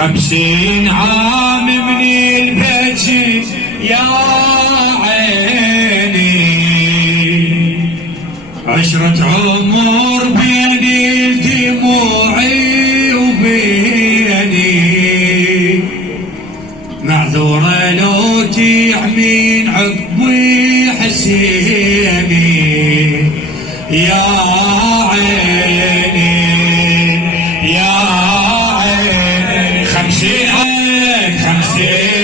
50 عام من البيت يا عيني، عشرة عمر بين الدموع وبيني، معذورة لو تعمين عقبي حسيني يا عيني يا عيني. 50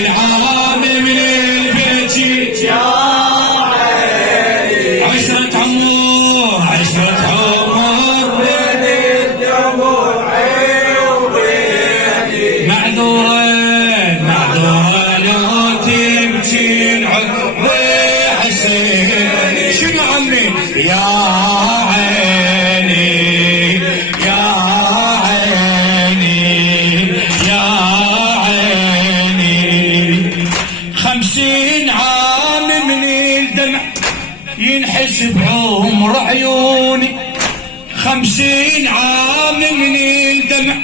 عام من البيت يا عيني، عشرة عمر بين الدموع وبيني، معذورة لو تمشين عقبي حسيني. شنو عمي يا عيني يا عيني يا عيني. 50 عام من الدمع ينحس بعمر عيوني، 50 عام من الدمع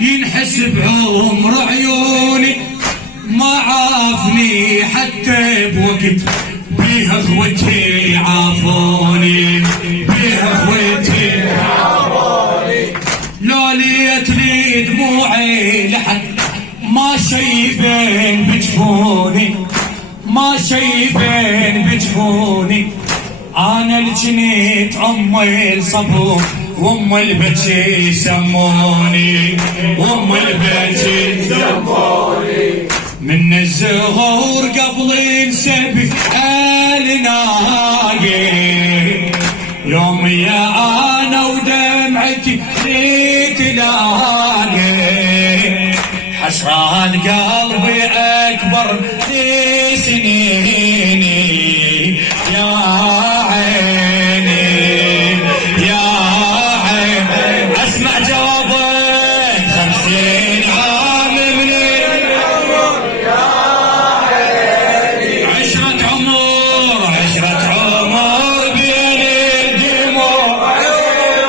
ينحس بعمر عيوني، ما عافني حتى بوقت بيها اخوتي عافوني، بيها اخوتي عافوني. لو ليت لي دموعي لحد ما شيبين بجفوني، ما شيبين بجفوني. انا لجنيت امي الصبور وام البكي سموني، وام البكي سموني. من الزهور قبل السبي الناقي، يوم يا انا ودمعتي تلاقي، حسرات قلبي اكبر في سنيني يا عيني يا عيني. اسمع جوابك 50 عام من العمر يا عيني، عشرة عمر بين الدموع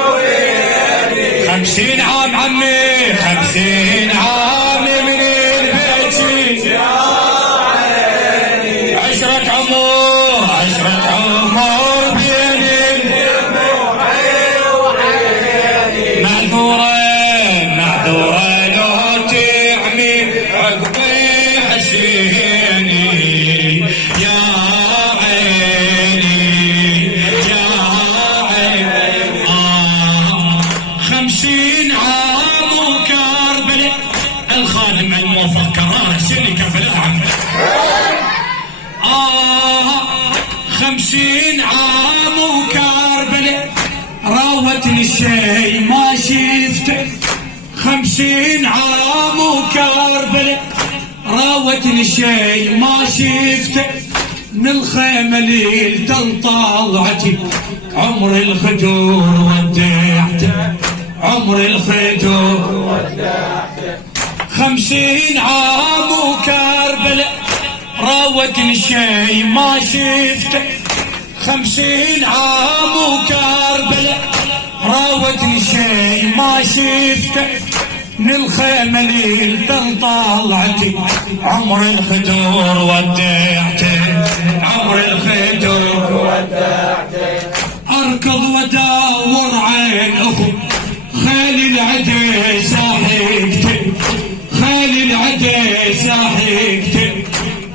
وبيني. 50 عام عمي، 50 عام من البيت يا عيني، عشرة عمر بين الدموع وبيني. معذورة لو تعمي عقبي حسيني يا عيني يا عيني. 50 عام وكربلاء، الخادم الموفق كرارة سني كفلاء عمي. 50 عام وكربلاء، راوتني الشي ما شفته. 50 عام وكربلاء، راوتني الشي ما شفته. من الخيمة ليلة طلعتي، عمر الخدور ودعته، عمر الخدور ودعته. 50 عام وكربلاء، راوتني الشي ما شفته. 50 عام وكربلاء، راوتني شي ما شفته. من الخيمة ليلة طلعتي، عمر الخدور ودعته، عمر الخدور ودعته. اركض وادور عين اخو خالي العدي ساحقته، خالي العدي ساحقته.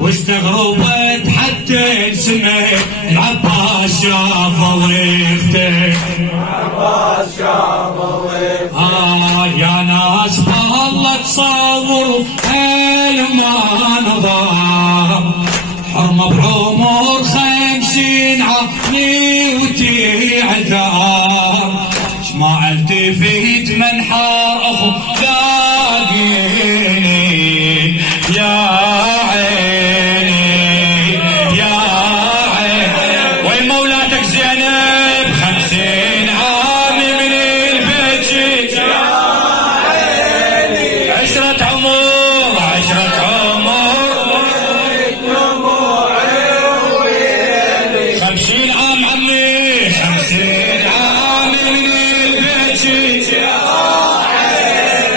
واستغربت حتى سمعت العباس شاف ضيفته، العباس شاف ضيفته. يا ناس بالله تصوروا ما نظام حرمه بعمر 50 عقلي وتعذار. ما التفيت من حار اخو لاقيني يا عيني يا عيني. وين مولاتك زينب 50 عام من البيت يا عيني، عشرة عمر 50 عام عمي، 50 عام من البيت يا عيني.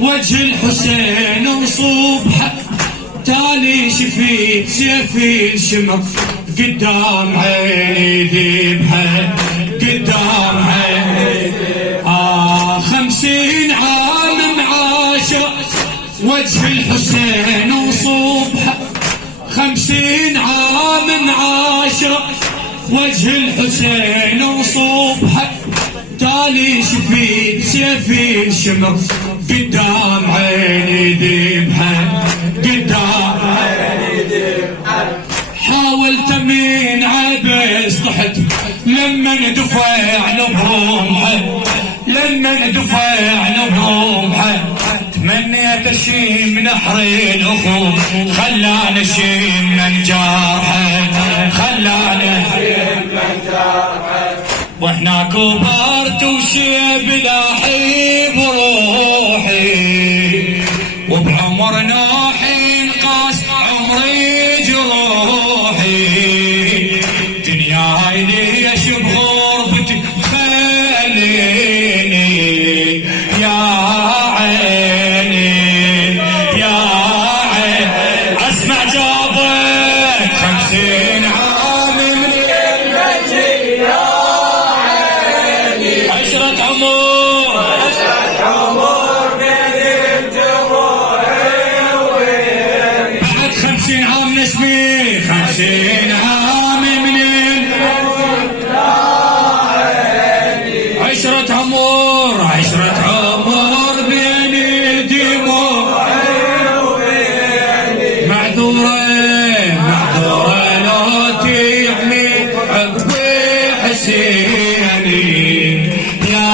وجه الحسين وصبحه تالي شفيت سيفي الشمر قدام عيني ذبحه قدام عيني 50 عام معاشرة وجه الحسين وصبحه 50 عام معاشرة وجه الحسين وصبحه تالي شفيت سيفي الشمر قدام عيني ذبحه قدام عيني ذبحه حاولت من عبس طحت لما دفع لبرمحه لما دفع لبرمحه تمنيت اشيم نحر الاخو خلاني اشيم من جرحه خلاني اشيم من جرحه واحنا كبرت وشيب لاحي بروحي وبعمرنا حين قاس عمري جروحي دنياي ليش بغربتك خليني يا عيني يا عيني اسمع جابك 50 عام من المجي يا عيني عشرة عمر بين روحي وين بعد 50 عام نسمي 50 عام من عشرة عمر بين دموعي وبيني معذورة لو تعني عقبي حسيني يا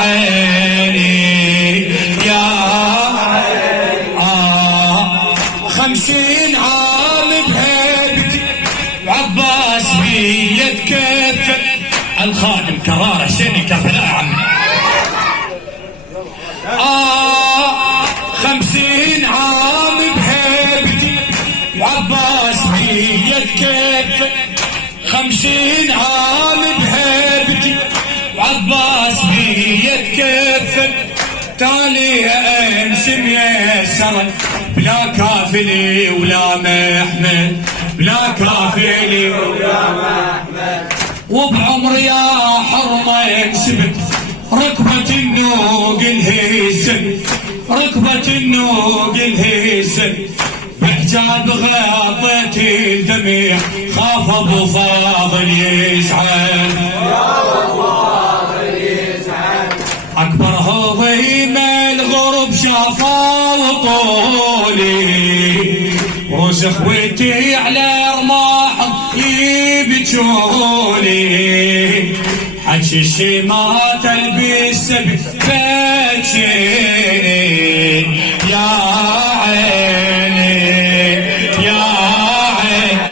عيني يا عيني 50 عام بهيبتي وعباس بيد كفة الخادم كرار حسيني كربلاء عمي 50 عام بهيبتي وعباس بيد كفة 50 عام بهيبتي وعباس بيد كفة تالي امس ميسرة بلا كافلي ولا محمل بلا كافلي ولا محمل وبعمر يا حرمة انسبت ركبة النوق الهيسن ركبة النوق الهيسن بحجاب غطيت الدميع خاف ابو فاضل يزعل اكبر هضيم الغرب شافا وطولي روس اخوتي على رماح يبجوني حكي الشمات البس بفتشي يا